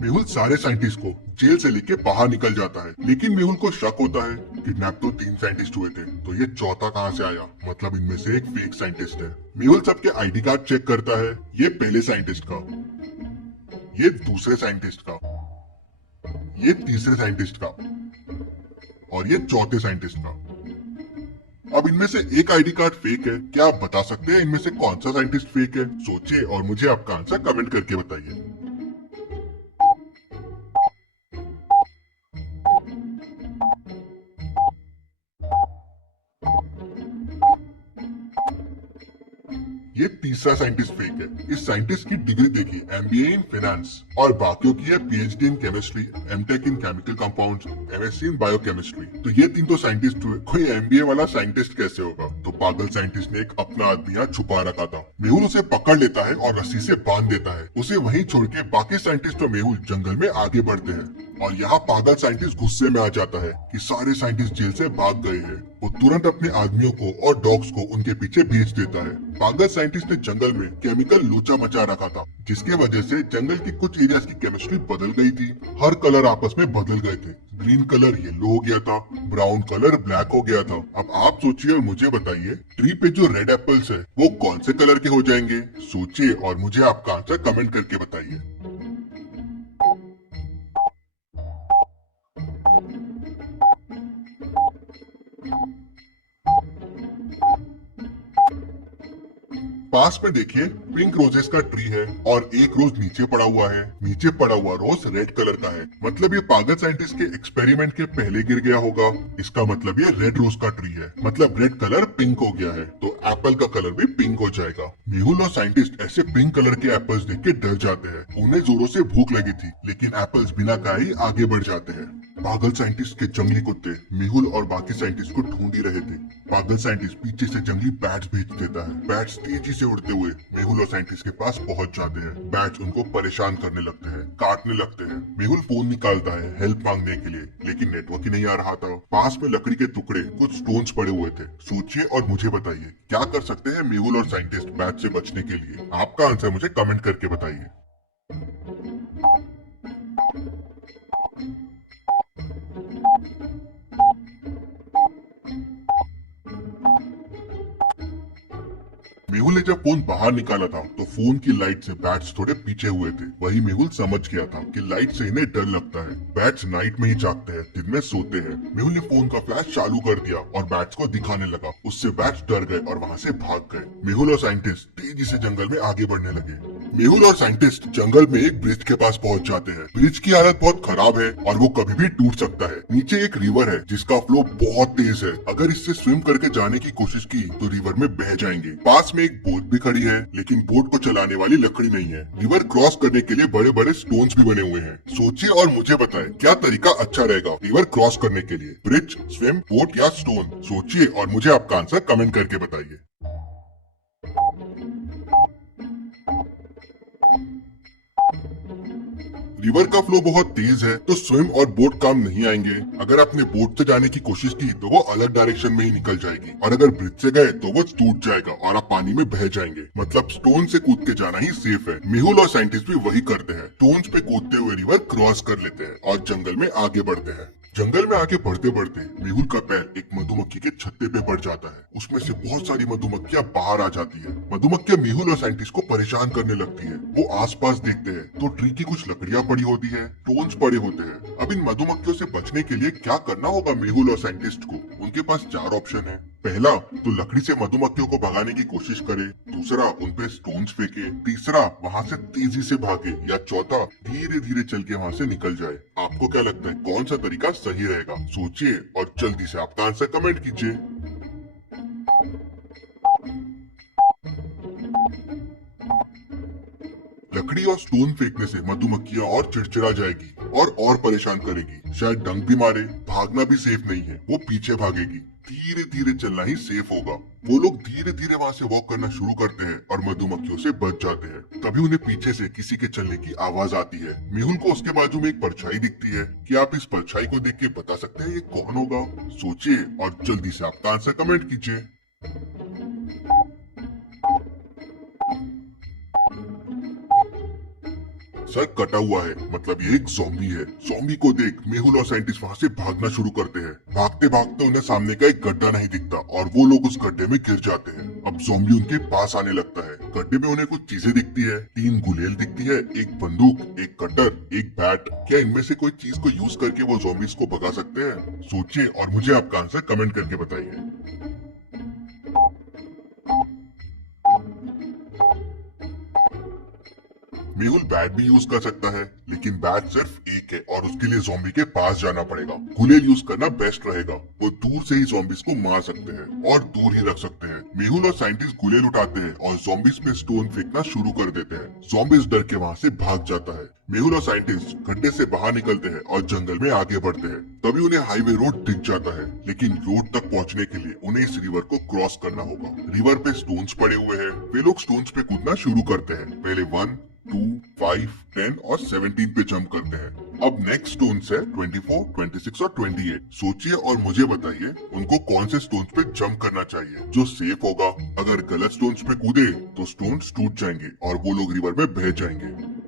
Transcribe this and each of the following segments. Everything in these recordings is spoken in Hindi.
मेहुल सारे साइंटिस्ट को जेल से लेके बाहर निकल जाता है, लेकिन मेहुल को शक होता है किडनैप तो 3 साइंटिस्ट हुए थे, तो ये चौथा कहाँ से आया। मतलब इनमें से एक फेक साइंटिस्ट है। मेहुल सबके आईडी कार्ड चेक करता है, ये पहले साइंटिस्ट का, ये दूसरे साइंटिस्ट का, ये तीसरे साइंटिस्ट का और ये चौथे साइंटिस्ट का। अब इनमें से एक आईडी कार्ड फेक है। क्या आप बता सकते हैं इनमें से कौन सा साइंटिस्ट फेक है? सोचिए और मुझे आपका आंसर कमेंट करके बताइए। ये तीसरा साइंटिस्ट फेक है। इस साइंटिस्ट की डिग्री देखिए, एमबीए इन फाइनेंस, और बाकियों की है PhD in chemistry, MTech in chemical compounds, MSc in biochemistry. तो ये तीन तो साइंटिस्ट हुए, कोई एमबीए वाला साइंटिस्ट कैसे होगा? तो पागल साइंटिस्ट ने एक अपना आदमी यहाँ छुपा रखा था। मेहुल उसे पकड़ लेता है और रस्सी से बांध देता है। उसे वहीं छोड़ के बाकी साइंटिस्ट और मेहुल जंगल में आगे बढ़ते हैं। और यहाँ पागल साइंटिस्ट गुस्से में आ जाता है कि सारे साइंटिस्ट जेल से भाग गए हैं। वो तुरंत अपने आदमियों को और डॉग्स को उनके पीछे भेज देता है। पागल साइंटिस्ट ने जंगल में केमिकल लोचा मचा रखा था, जिसके वजह से जंगल की कुछ एरियाज की केमिस्ट्री बदल गई थी। हर कलर आपस में बदल गए थे। ग्रीन कलर येलो हो गया था, ब्राउन कलर ब्लैक हो गया था। अब आप सोचिए और मुझे बताइए, ट्री पे जो रेड एप्पल्स है वो कौन से कलर के हो जाएंगे? सोचिए और मुझे आपका आंसर कमेंट करके बताइए। पास में देखिए, पिंक रोजेस का ट्री है और एक रोज नीचे पड़ा हुआ है। नीचे पड़ा हुआ रोज रेड कलर का है। मतलब ये पागल साइंटिस्ट के एक्सपेरिमेंट के पहले गिर गया होगा। इसका मतलब ये रेड रोज का ट्री है, मतलब रेड कलर पिंक हो गया है, तो एप्पल का कलर भी पिंक हो जाएगा। मेहुल और साइंटिस्ट ऐसे पिंक कलर के एप्पल्स देख के डर जाते हैं। उन्हें जोरों से भूख लगी थी, लेकिन एप्पल्स बिना खाए ही आगे बढ़ जाते हैं। पागल साइंटिस्ट के जंगली कुत्ते मेहुल और बाकी साइंटिस्ट को ढूंढ ही रहे थे। पागल साइंटिस्ट पीछे से जंगली बैट्स भेज देता है। बैट्स तेजी से उड़ते हुए मेहुल और साइंटिस्ट के पास पहुंच जाते हैं। बैट्स उनको परेशान करने लगते हैं, काटने लगते हैं। मेहुल फोन निकालता है हेल्प मांगने के लिए, लेकिन नेटवर्क ही नहीं आ रहा था। पास में लकड़ी के टुकड़े, कुछ स्टोन्स पड़े हुए थे। सोचिए और मुझे बताइए, क्या कर सकते हैं मेहुल और साइंटिस्ट बैट से बचने के लिए? आपका आंसर मुझे कमेंट करके बताइए। मेहुल ने जब फोन बाहर निकाला था तो फोन की लाइट से बैट्स थोड़े पीछे हुए थे। वही मेहुल समझ गया था कि लाइट से इन्हें डर लगता है। बैट्स नाइट में ही जागते हैं, दिन में सोते हैं। मेहुल ने फोन का फ्लैश चालू कर दिया और बैट्स को दिखाने लगा। उससे बैट्स डर गए और वहाँ से भाग गए। मेहुल और साइंटिस्ट तेजी से जंगल में आगे बढ़ने लगे। मेहुल और साइंटिस्ट जंगल में एक ब्रिज के पास पहुंच जाते हैं। ब्रिज की हालत बहुत खराब है और वो कभी भी टूट सकता है। नीचे एक रिवर है जिसका फ्लो बहुत तेज है। अगर इससे स्विम करके जाने की कोशिश की तो रिवर में बह जाएंगे। पास में एक बोट भी खड़ी है, लेकिन बोट को चलाने वाली लकड़ी नहीं है। रिवर क्रॉस करने के लिए बड़े बड़े स्टोन्स भी बने हुए हैं। सोचिए और मुझे बताएं, क्या तरीका अच्छा रहेगा रिवर क्रॉस करने के लिए? ब्रिज, स्विम, बोट या स्टोन? सोचिए और मुझे आपका आंसर कमेंट करके बताइए। रिवर का फ्लो बहुत तेज है, तो स्विम और बोट काम नहीं आएंगे। अगर आपने बोट से जाने की कोशिश की तो वो अलग डायरेक्शन में ही निकल जाएगी, और अगर ब्रिज से गए तो वो टूट जाएगा और आप पानी में बह जाएंगे। मतलब स्टोन से कूद के जाना ही सेफ है। मेहुल और साइंटिस्ट भी वही करते हैं। स्टोन्स पे कूदते हुए रिवर क्रॉस कर लेते हैं और जंगल में आगे बढ़ते हैं। जंगल में आगे बढ़ते बढ़ते मेहुल का पैर एक मधुमक्खी के छत्ते पे पड़ जाता है। उसमें से बहुत सारी मधुमक्खियां बाहर आ जाती है। मधुमक्खियां मेहुल और साइंटिस्ट को परेशान करने लगती है। वो आसपास देखते हैं तो ट्री की कुछ लकड़ियां पड़ी होती है, टोन्स पड़े होते हैं। अब इन मधुमक्खियों से बचने के लिए क्या करना होगा मेहुल और साइंटिस्ट को? उनके पास 4 ऑप्शन है। पहला, तो लकड़ी से मधुमक्खियों को भगाने की कोशिश करे। दूसरा, उन पे स्टोन्स फेंके। तीसरा, वहाँ से तेजी से भागे। या चौथा, धीरे धीरे चल के वहाँ से निकल जाए। आपको क्या लगता है कौन सा तरीका सही रहेगा? सोचिए और जल्दी से आपका आंसर कमेंट कीजिए। लकड़ी और स्टोन फेंकने से मधुमक्खियां और चिड़चिड़ा जाएगी और परेशान करेगी। शायद डंक भी मारे। भागना भी सेफ नहीं है, वो पीछे भागेगी। धीरे धीरे चलना ही सेफ होगा। वो लोग धीरे धीरे वहाँ से वॉक करना शुरू करते हैं और मधुमक्खियों से बच जाते हैं। तभी उन्हें पीछे से किसी के चलने की आवाज आती है। मेहुल को उसके बाजू में एक परछाई दिखती है। क्या आप इस परछाई को देख के बता सकते हैं ये कौन होगा? सोचिए और जल्दी से आपका आंसर कमेंट कीजिए। सर कटा हुआ है, मतलब ये एक ज़ॉम्बी है। ज़ॉम्बी को देख मेहुल और साइंटिस्ट वहाँ से भागना शुरू करते हैं। भागते भागते उन्हें सामने का एक गड्ढा नहीं दिखता और वो लोग उस गड्ढे में गिर जाते हैं। अब ज़ॉम्बी उनके पास आने लगता है। गड्ढे में उन्हें कुछ चीजें दिखती है, 3 गुलेल दिखती है, एक बंदूक, एक कटर, एक बैट। क्या इनमें से कोई चीज को यूज करके वो ज़ॉम्बीज को भगा सकते हैं? सोचिए और मुझे आपका आंसर कमेंट करके बताइए। मेहुल बैट भी यूज कर सकता है, लेकिन बैट सिर्फ एक है और उसके लिए ज़ॉम्बी के पास जाना पड़ेगा। गुलेल यूज करना बेस्ट रहेगा, वो दूर से ही ज़ॉम्बीज को मार सकते हैं और दूर ही रख सकते हैं। मेहुल और साइंटिस्ट गुलेल उठाते हैं और ज़ॉम्बीज पे स्टोन फेंकना शुरू कर देते हैं। ज़ॉम्बीज डर के वहाँ से भाग जाता है। मेहुल और साइंटिस्ट गड्ढे से बाहर निकलते हैं और जंगल में आगे बढ़ते हैं। तभी उन्हें हाईवे रोड दिख जाता है, लेकिन रोड तक पहुंचने के लिए उन्हें इस रिवर को क्रॉस करना होगा। रिवर पे स्टोन्स पड़े हुए हैं। वे लोग स्टोन्स पे कूदना शुरू करते हैं। पहले 1, 2, 5, 10 और 17 पे जंप करते हैं। अब नेक्स्ट स्टोन्स है 24, 26 और 28। सोचिए और मुझे बताइए उनको कौन से स्टोन्स पे जंप करना चाहिए जो सेफ होगा। अगर गलत स्टोन्स पे कूदे तो स्टोन्स टूट जाएंगे और वो लोग रिवर में बह जाएंगे।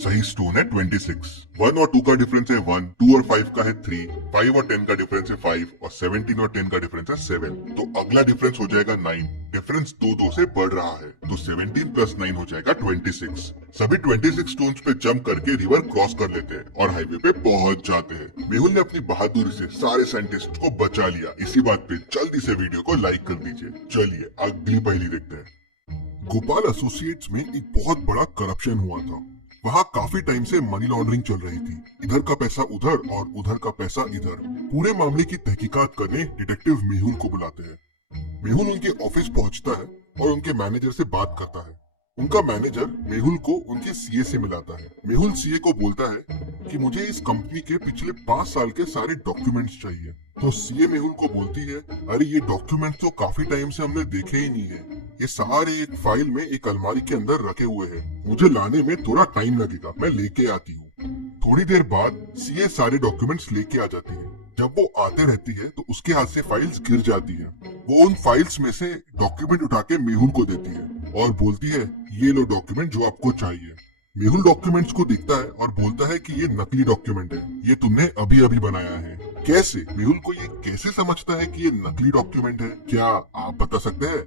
सही स्टोन है 26। 1 और 2 का डिफरेंस है 1, 2 और 5 का है 3, 5 और 10 का डिफरेंस है 5 और 17 और 10 का डिफरेंस है 7। तो अगला डिफरेंस हो जाएगा 9। डिफरेंस 2-2 से बढ़ रहा है, तो 17 प्लस 9 हो जाएगा 26। सभी 26 स्टोन्स पे जंप करके रिवर क्रॉस कर लेते हैं और हाईवे पे पहुंच जाते हैं। मेहुल ने अपनी बहादुरी से सारे साइंटिस्ट को बचा लिया। इसी बात पे जल्दी से वीडियो को लाइक कर दीजिए। चलिए अगली पहेली देखते हैं। गोपाल एसोसिएट्स में एक बहुत बड़ा करप्शन हुआ था। वहाँ काफी टाइम से मनी लॉन्ड्रिंग चल रही थी। इधर का पैसा उधर और उधर का पैसा इधर। पूरे मामले की तहकीकात करने डिटेक्टिव मेहुल को बुलाते हैं। मेहुल उनके ऑफिस पहुंचता है और उनके मैनेजर से बात करता है। उनका मैनेजर मेहुल को उनके सीए से मिलाता है। मेहुल सीए को बोलता है कि मुझे इस कंपनी के पिछले 5 साल के सारे डॉक्यूमेंट्स चाहिए। तो सीए मेहुल को बोलती है, अरे ये डॉक्यूमेंट्स तो काफी टाइम से हमने देखे ही नहीं है। ये सारे एक फाइल में एक अलमारी के अंदर रखे हुए हैं। मुझे लाने में थोड़ा टाइम लगेगा, मैं लेके आती हूँ। थोड़ी देर बाद सीए सारे डॉक्यूमेंट्स लेके आ जाती है। जब वो आते रहती है तो उसके हाथ से फाइल्स गिर जाती है। वो उन फाइल्स में से डॉक्यूमेंट उठा के मेहुल को देती है और बोलती है, ये लो डॉक्यूमेंट जो आपको चाहिए। मेहुल डॉक्यूमेंट्स को देखता है और बोलता है कि ये नकली डॉक्यूमेंट है, ये तुमने अभी अभी बनाया है। कैसे? मेहुल को ये कैसे समझता है कि ये नकली डॉक्यूमेंट है? क्या आप बता सकते हैं?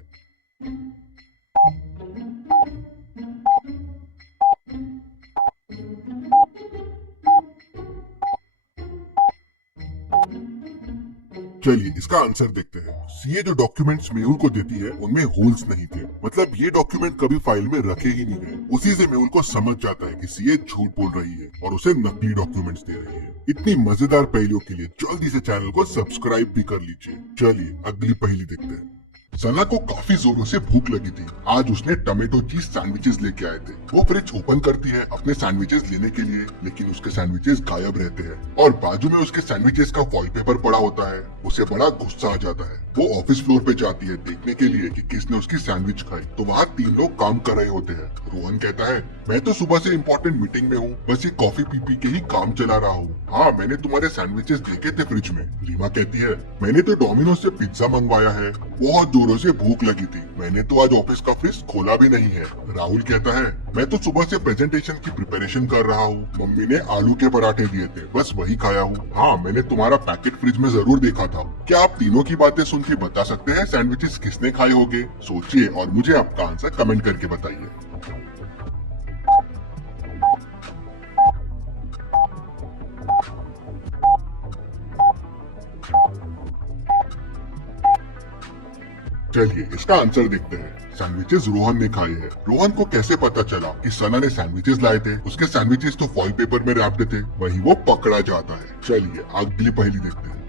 चलिए इसका आंसर देखते हैं। सीए जो डॉक्यूमेंट्स मेहुल को देती है उनमें होल्स नहीं थे, मतलब ये डॉक्यूमेंट कभी फाइल में रखे ही नहीं गए। उसी से मेहुल को समझ जाता है कि सीए झूठ बोल रही है और उसे नकली डॉक्यूमेंट्स दे रही है। इतनी मजेदार पहेलियों के लिए जल्दी से चैनल को सब्सक्राइब भी कर लीजिए। चलिए अगली पहेली देखते हैं। सना को काफी जोरों से भूख लगी थी। आज उसने टमेटो चीज सैंडविचेस लेके आए थे। वो फ्रिज ओपन करती है अपने सैंडविचेस लेने के लिए, लेकिन उसके सैंडविचेस गायब रहते हैं और बाजू में उसके सैंडविचेस का वॉलपेपर पड़ा होता है। उसे बड़ा गुस्सा आ जाता है। वो ऑफिस फ्लोर पे जाती है देखने के लिए कि किसने उसकी सैंडविच खाई। तो वहाँ 3 लोग काम कर रहे होते हैं। रोहन कहता है, मैं तो सुबह से इम्पोर्टेंट मीटिंग में हूँ, बस ये कॉफी पी पी के ही काम चला रहा हूँ। हाँ, मैंने तुम्हारे सैंडविचेस देखे थे फ्रिज में। रीमा कहती है, मैंने तो डोमिनोज से पिज्जा मंगवाया है, बहुत जोरों से भूख लगी थी, मैंने तो आज ऑफिस का फ्रिज खोला भी नहीं है। राहुल कहता है, मैं तो सुबह से प्रेजेंटेशन की प्रिपरेशन कर रहा हूँ, मम्मी ने आलू के पराठे दिए थे, बस वही खाया हूँ। हाँ, मैंने तुम्हारा पैकेट फ्रिज में जरूर देखा था। क्या आप तीनों की बातें सुन के बता सकते हैं सैंडविचेस किसने खाए होंगे? सोचिए और मुझे आपका आंसर कमेंट करके बताइए। चलिए इसका आंसर देखते हैं। सैंडविचेस रोहन ने खाए हैं। रोहन को कैसे पता चला कि सना ने सैंडविचेस लाए थे? उसके सैंडविचेस तो फॉइल पेपर में रैप्ड थे। वहीं वो पकड़ा जाता है। चलिए अगली पहेली देखते हैं।